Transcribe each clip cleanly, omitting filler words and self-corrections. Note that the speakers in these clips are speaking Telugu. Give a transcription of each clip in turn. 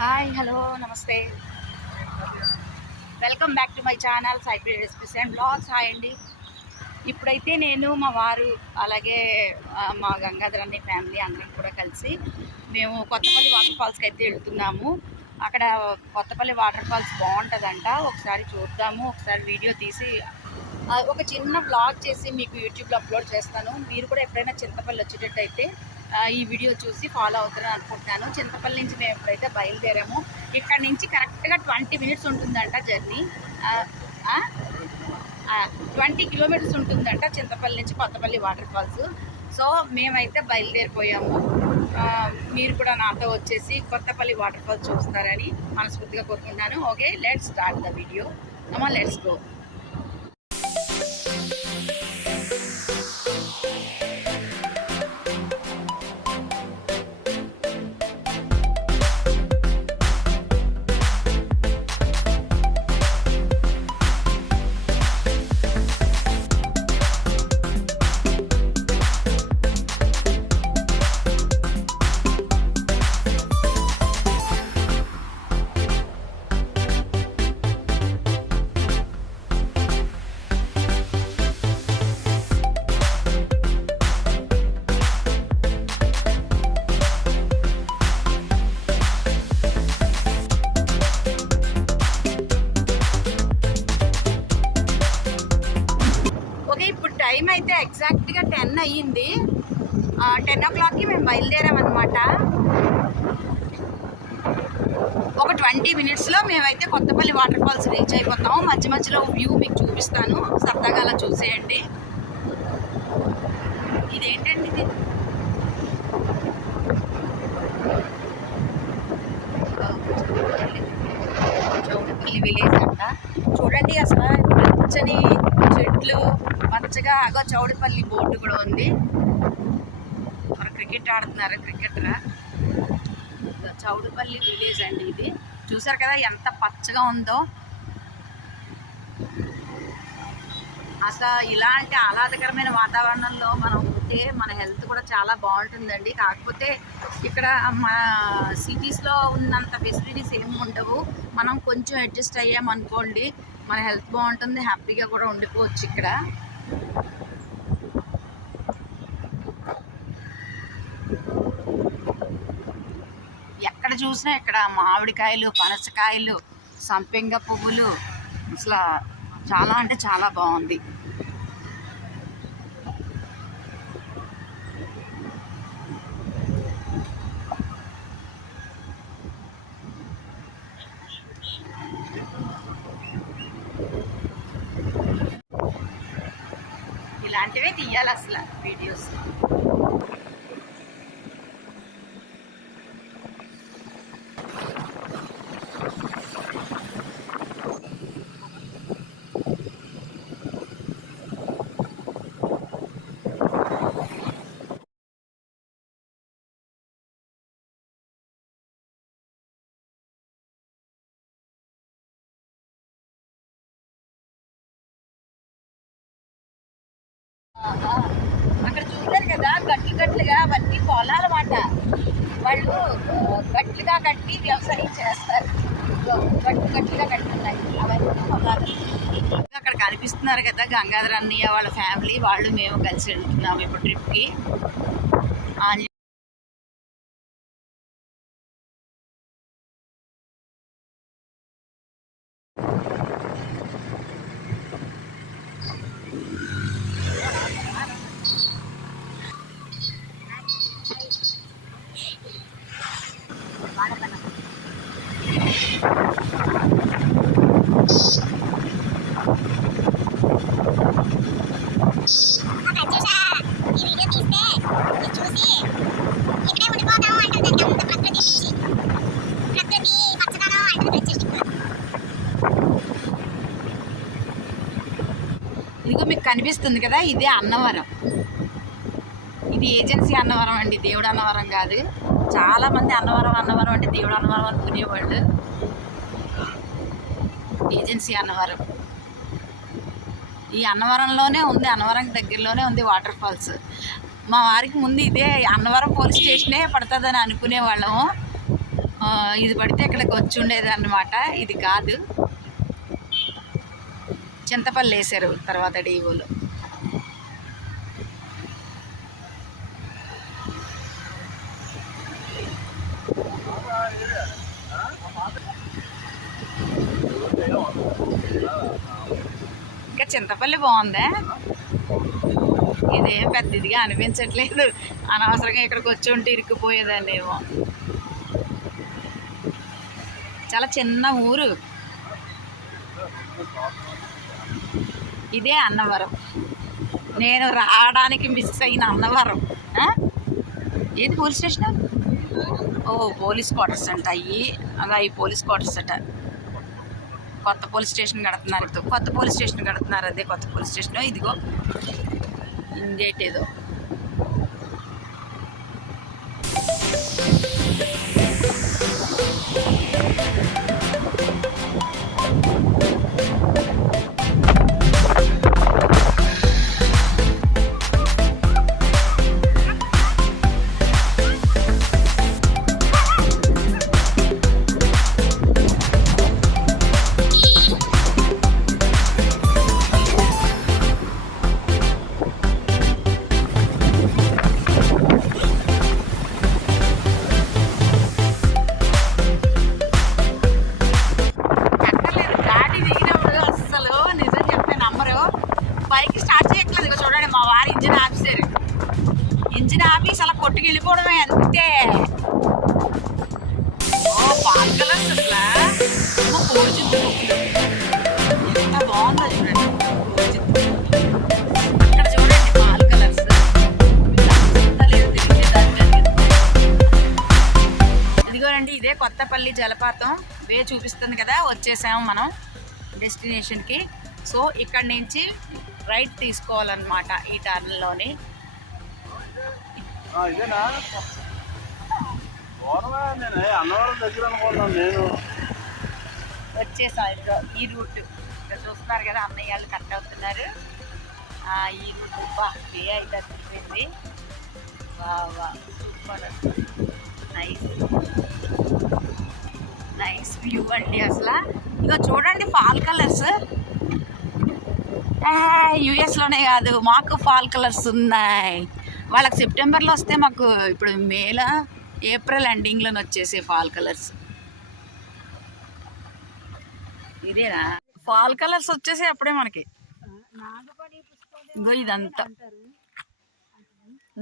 హాయ్ హలో నమస్తే, welcome back to my channel Sai recipes and blogs. Hi అండి. ఇప్పుడైతే నేను మా వారు అలాగే మా గంగాధర్ అనే ఫ్యామిలీ అందరం కూడా కలిసి మేము కొత్తపల్లి వాటర్ ఫాల్స్కి అయితే వెళ్తున్నాము. అక్కడ కొత్తపల్లి వాటర్ ఫాల్స్ బాగుంటుందంట, ఒకసారి చూద్దాము. ఒకసారి వీడియో తీసి ఒక చిన్న బ్లాగ్ చేసి మీకు యూట్యూబ్లో అప్లోడ్ చేస్తాను. మీరు కూడా ఎప్పుడైనా చింతపల్లి వచ్చేటట్టయితే ఈ వీడియో చూసి ఫాలో అవుతారని అనుకుంటున్నాను. చింతపల్లి నుంచి మేము ఎప్పుడైతే బయలుదేరాము, ఇక్కడ నుంచి కరెక్ట్గా 20 మినిట్స్ ఉంటుందంట జర్నీ. 20 కిలోమీటర్స్ ఉంటుందంట చింతపల్లి నుంచి కొత్తపల్లి వాటర్ ఫాల్స్. సో మేమైతే బయలుదేరిపోయాము. మీరు కూడా నాతో వచ్చేసి కొత్తపల్లి వాటర్ ఫాల్స్ చూస్తారని మనస్ఫూర్తిగా కోరుకుంటున్నాను. Okay, let's start the video. Come on, let's go. Time అయితే ఎగ్జాక్ట్గా 10 అయ్యింది. 10 o'clockకి మేము బయలుదేరామన్నమాట. ఒక 20 మినిట్స్లో మేమైతే కొత్తపల్లి వాటర్ ఫాల్స్ రీచ్ అయిపోతాము. మధ్య మధ్యలో వ్యూ మీకు చూపిస్తాను, సరదాగా అలా చూసేయండి. ఇదేంటండి ఇది? చౌడపల్లి విలేజ్ అంట. చూడండి అసలు పచ్చని చెట్లు, పచ్చగా ఆగో చౌడపల్లి బోర్డు కూడా ఉంది. మరి క్రికెట్ ఆడుతున్నారు, క్రికెటరా. చౌడపల్లి విలేజ్ అండి ఇది. చూసారు కదా ఎంత పచ్చగా ఉందో. అసలు ఇలాంటి ఆహ్లాదకరమైన వాతావరణంలో మనం ఉంటే మన హెల్త్ కూడా చాలా బాగుంటుందండి. కాకపోతే ఇక్కడ మన సిటీస్లో ఉన్నంత ఫెసిలిటీస్ ఏమి ఉండవు. మనం కొంచెం అడ్జస్ట్ అయ్యామనుకోండి, మన హెల్త్ బాగుంటుంది, హ్యాపీగా కూడా ఉండిపోవచ్చు ఇక్కడ. ఎక్కడ చూసినా ఇక్కడ మామిడికాయలు, పనసకాయలు, సంపెంగ పువ్వులు, అసలు చాలా అంటే చాలా బాగుంది. ఇలాంటివే తీయాలి అసలు వీడియోస్. అక్కడ చూసారు కదా, గట్లు గట్లుగా అవన్నీ పొలాలు మాట. వాళ్ళు గట్లుగా కట్టి వ్యవసాయం చేస్తారు. గట్లుగా కట్టున్నాయి అవన్నీ పొలాలు. అక్కడ కనిపిస్తున్నారు కదా గంగాధర్ అన్నయ్య వాళ్ళ ఫ్యామిలీ, వాళ్ళు మేము కలిసి వెళ్తున్నాము ఇప్పుడు ట్రిప్కి. ఇదిగో మీకు కనిపిస్తుంది కదా, ఇదే అన్నవరం. ఇది ఏజెన్సీ అన్నవరం అండి, దేవుడు అన్నవరం కాదు. చాలామంది అన్నవరం అన్నవరం అంటే దేవుడు అన్నవరం అనుకునేవాళ్ళు. ఏజెన్సీ అన్నవరం. ఈ అన్నవరంలోనే ఉంది, అన్నవరం దగ్గరలోనే ఉంది వాటర్ ఫాల్స్. మా వారికి ముందు ఇదే అన్నవరం పోలీస్ స్టేషనే పడుతుందని అనుకునేవాళ్ళము. ఇది పడితే ఇక్కడికి వచ్చి ఉండేది అన్నమాట. ఇది కాదు, చింతపల్లి వేసారు తర్వాత డీవోలో. ఇంకా చింతపల్లి బాగుందా? ఇదేం పెద్ద ఇదిగా అనిపించట్లేదు. అనవసరంగా ఇక్కడికి వచ్చి ఉంటే ఇరుక్కుపోయేదాన్ని ఏమో. చాలా చిన్న ఊరు. ఇదే అన్నవరం. నేను రావడానికి మిస్ అయిన అన్నవరం. ఏది పోలీస్ స్టేషన్? ఓ పోలీస్ క్వార్టర్స్ అంట. అవి పోలీస్ క్వార్టర్స్ అంట. కొత్త పోలీస్ స్టేషన్ కడుతున్నారు. కొత్త పోలీస్ స్టేషన్ కడుతున్నారు. అదే కొత్త పోలీస్ స్టేషన్. ఇదిగో ఇంగేట్ ఏదో. ఇంజిన్ ఆఫీస్ అలా కొట్టుకు వెళ్ళిపోవడమే అంతే. పాల్ కలర్స్ అసలు కోడిచిత్తు ఎంత బాగుందో చూడండి. కోడిచిత్తు ఇక్కడ చూడండి పాల్ కలర్స్. ఇదిగోనండి, ఇదే కొత్తపల్లి జలపాతం. వే చూపిస్తుంది కదా, వచ్చేసాము మనం డెస్టినేషన్కి. సో ఇక్కడ నుంచి రైట్ తీసుకోవాలన్నమాట ఈ టర్న్లోని. వచ్చేసారు ఈ రూట్. ఇక్కడ చూస్తున్నారు కదా, అన్నయ్య వాళ్ళు కట్ అవుతున్నారు. ఈ రూట్ వే అయితే అయిపోయింది. వా సూపర్, నైస్ వ్యూ అండి అసలు. ఇక చూడండి ఫాల్ కలర్స్. యుఎస్లోనే కాదు, మాకు ఫాల్ కలర్స్ ఉన్నాయి. వాళ్ళకి సెప్టెంబర్లో వస్తే మాకు ఇప్పుడు మేలో ఏప్రిల్ ఎండింగ్లోనే వచ్చేసే ఫాల్ కలర్స్. ఇదేనా ఫాల్ కలర్స్ వచ్చేసి అప్పుడే మనకి. ఇంకో ఇదంతా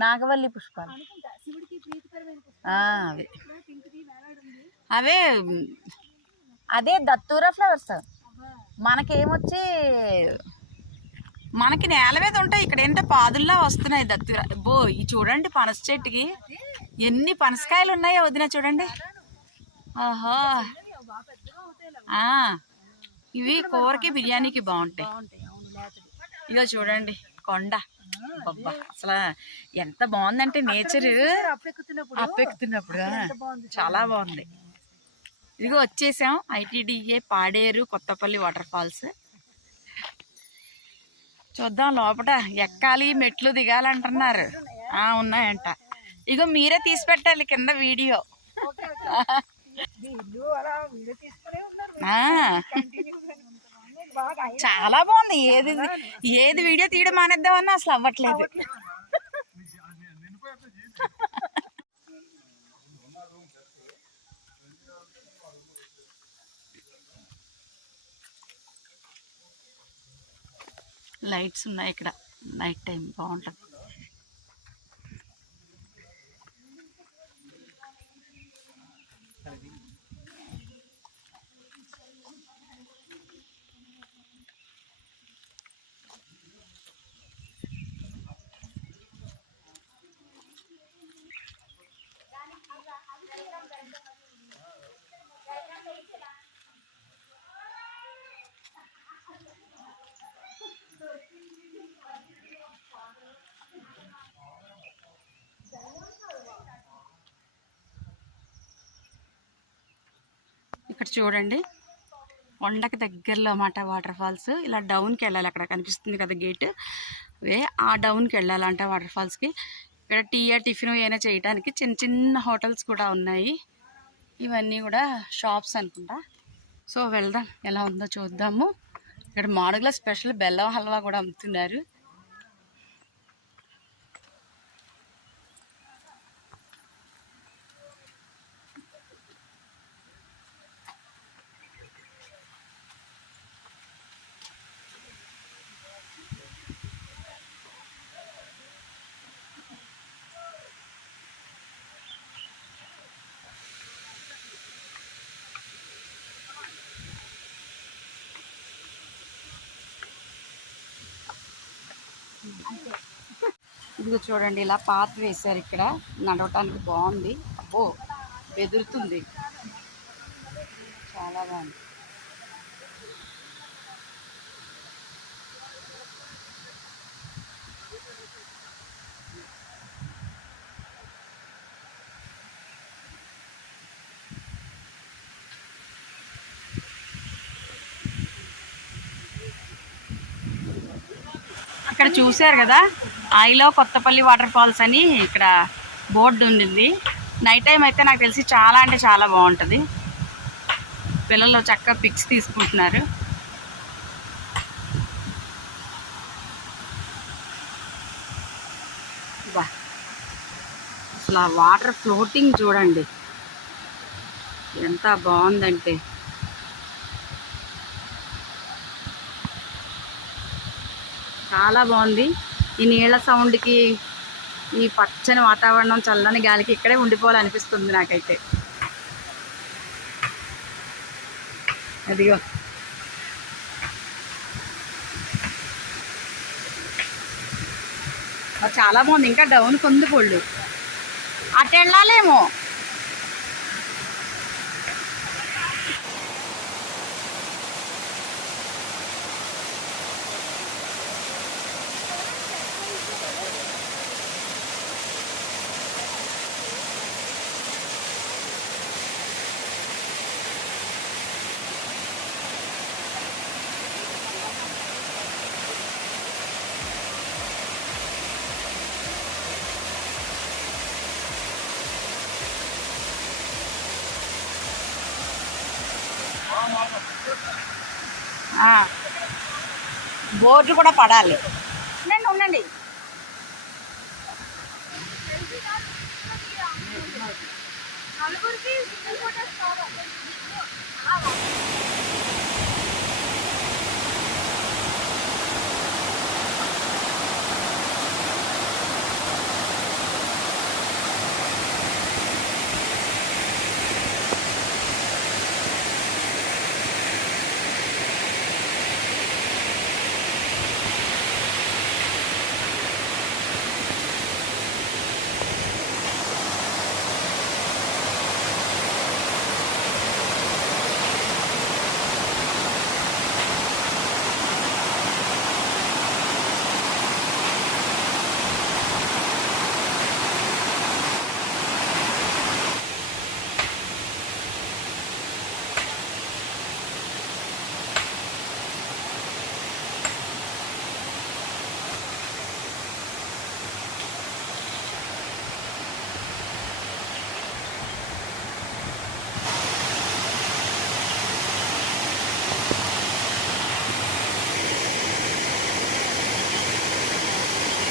నాగవల్లి పుష్పాలు. అవే అదే దత్తూరా ఫ్లవర్స్. మనకేమొచ్చి మనకి నేల మీద ఉంటాయి. ఇక్కడ ఏంటంటే పాదుల్లా వస్తున్నాయి దత్తూరా. ఇది చూడండి పనస చెట్టుకి ఎన్ని పనసకాయలు ఉన్నాయో వదిన చూడండి. ఆహా, ఇవి కూరకి బిర్యానీకి బాగుంటాయి. ఇదో చూడండి కొండ. అబ్బా అసలు ఎంత బాగుందంటే నేచర్ అప్పెక్కుతున్నప్పుడు చాలా బాగుంది. ఇదిగో వచ్చేసాం ITDA Paderu Kothapalli waterfalls. చూద్దాం లోపల ఎక్కాలి, మెట్లు దిగాలంటున్నారు. ఉన్నాయంట. ఇగో మీరే తీసి పెట్టాలి కింద వీడియో. చాలా బాగుంది. ఏది వీడియో తీయడం మానేద్దామన్నా అసలు అవ్వట్లేదు. లైట్స్ ఉన్నాయి ఇక్కడ, నైట్ టైం బాగుంటుంది. ఇక్కడ చూడండి కొండకి దగ్గరలో అన్నమాట వాటర్ ఫాల్స్. ఇలా డౌన్కి వెళ్ళాలి. అక్కడ కనిపిస్తుంది కదా గేట్, ఆ డౌన్కి వెళ్ళాలంట వాటర్ ఫాల్స్కి. ఇక్కడ టీ టిఫిన్ ఏమైనా చేయడానికి చిన్న చిన్న హోటల్స్ కూడా ఉన్నాయి. ఇవన్నీ కూడా షాప్స్ అనుకుంటా. సో వెళ్దాం, ఎలా ఉందో చూద్దాము. ఇక్కడ మాడుగుల స్పెషల్ బెల్లం హల్వా కూడా అమ్ముతున్నారు. ఇదిగో చూడండి, ఇలా పాత వేశారు. ఇక్కడ నడవటానికి బాగుంది. అబ్బో బెదురుతుంది, చాలా బాగుంది. ఇక్కడ చూశారు కదా, ఐలో కొత్తపల్లి వాటర్ ఫాల్స్ అని ఇక్కడ బోర్డు ఉండింది. నైట్ టైం అయితే నాకు తెలిసి చాలా అంటే చాలా బాగుంటుంది. పిల్లలు చక్కగా పిక్స్ తీసుకుంటున్నారు. బా, అసలు ఆ వాటర్ ఫ్లోటింగ్ చూడండి ఎంత బాగుందంటే. చాలా బాగుంది. ఈ నీళ్ళ సౌండ్కి, ఈ పచ్చని వాతావరణం, చల్లని గాలికి ఇక్కడే ఉండిపోవాలనిపిస్తుంది నాకైతే. అదిగో చాలా బాగుంది. ఇంకా డౌన్ కొంది పొళ్ళు, అటు వెళ్ళాలేమో. బోర్డు కూడా పడాలి. ఉండండి.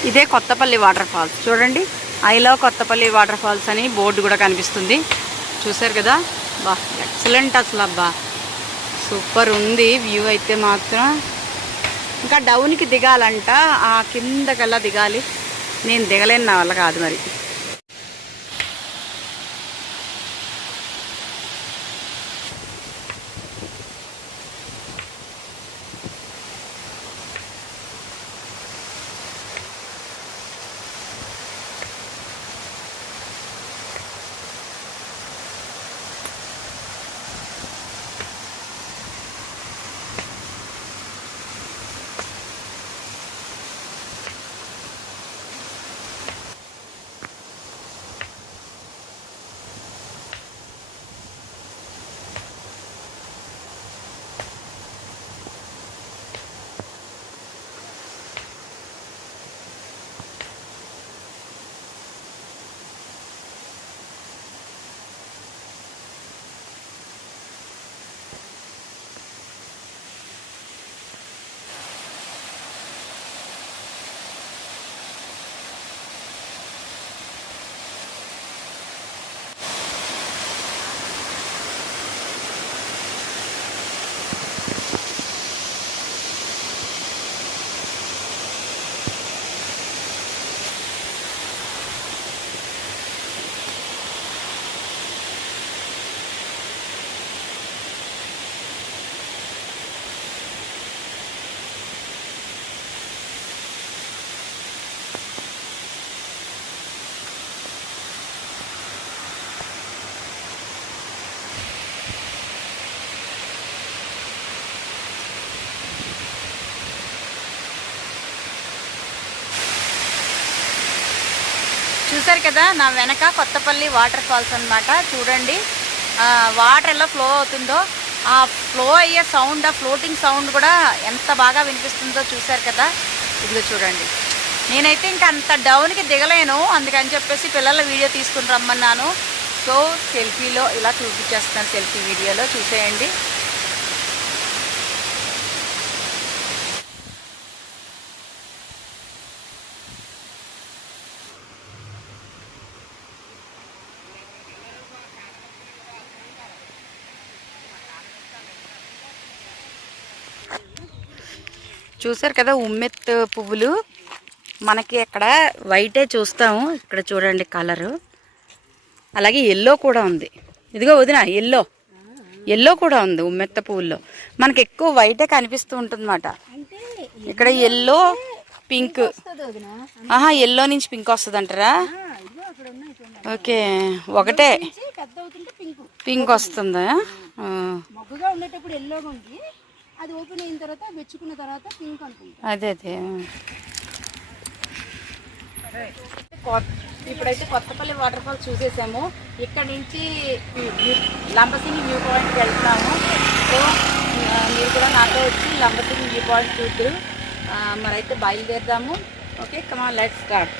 ఇదే కొత్తపల్లి వాటర్ ఫాల్స్ చూడండి. I love Kothapalli waterfalls అని బోర్డు కూడా కనిపిస్తుంది. చూసారు కదా, బా ఎక్సలెంట్ అసలు. అబ్బా సూపర్ ఉంది వ్యూ అయితే మాత్రం. ఇంకా డౌన్కి దిగాలంట, ఆ కిందకల్లా దిగాలి. నేను దిగలేను, నా వల్ల కాదు మరి. చూసారు కదా నా వెనక కొత్తపల్లి వాటర్ ఫాల్స్ అన్నమాట. చూడండి వాటర్ ఎలా ఫ్లో అవుతుందో, ఆ ఫ్లో అయ్యే సౌండ్, ఆ ఫ్లోటింగ్ సౌండ్ కూడా ఎంత బాగా వినిపిస్తుందో చూసారు కదా. ఇదిగో చూడండి, నేనైతే ఇంకా అంత డౌన్కి దిగలేను, అందుకని చెప్పేసి పిల్లల వీడియో తీసుకుని రమ్మన్నాను. సో సెల్ఫీలో ఇలా చూపించేస్తాను, సెల్ఫీ వీడియోలో చూసేయండి. చూసారు కదా ఉమ్మెత్తు పువ్వులు. మనకి అక్కడ వైటే చూస్తాము, ఇక్కడ చూడండి కలరు. అలాగే ఎల్లో కూడా ఉంది. ఇదిగో వదిన ఎల్లో కూడా ఉంది ఉమ్మెత్త పువ్వుల్లో. మనకి ఎక్కువ వైటే కనిపిస్తూ ఉంటుందన్నమాట. ఇక్కడ ఎల్లో పింక్, ఎల్లో నుంచి పింక్ వస్తుంది అంటారా? ఓకే, ఒకటే పింక్ వస్తుందా? అదే ఇప్పుడైతే కొత్తపల్లి వాటర్ ఫాల్ చూసేసాము. ఇక్కడ నుంచి లంబసింగి వ్యూ పాయింట్కి వెళ్తున్నాము. సో మీరు కూడా నాతో వచ్చి లంబసింగి వ్యూ పాయింట్ చూద్దరు. మరైతే బయలుదేరుదాము. Okay, come on, let's start.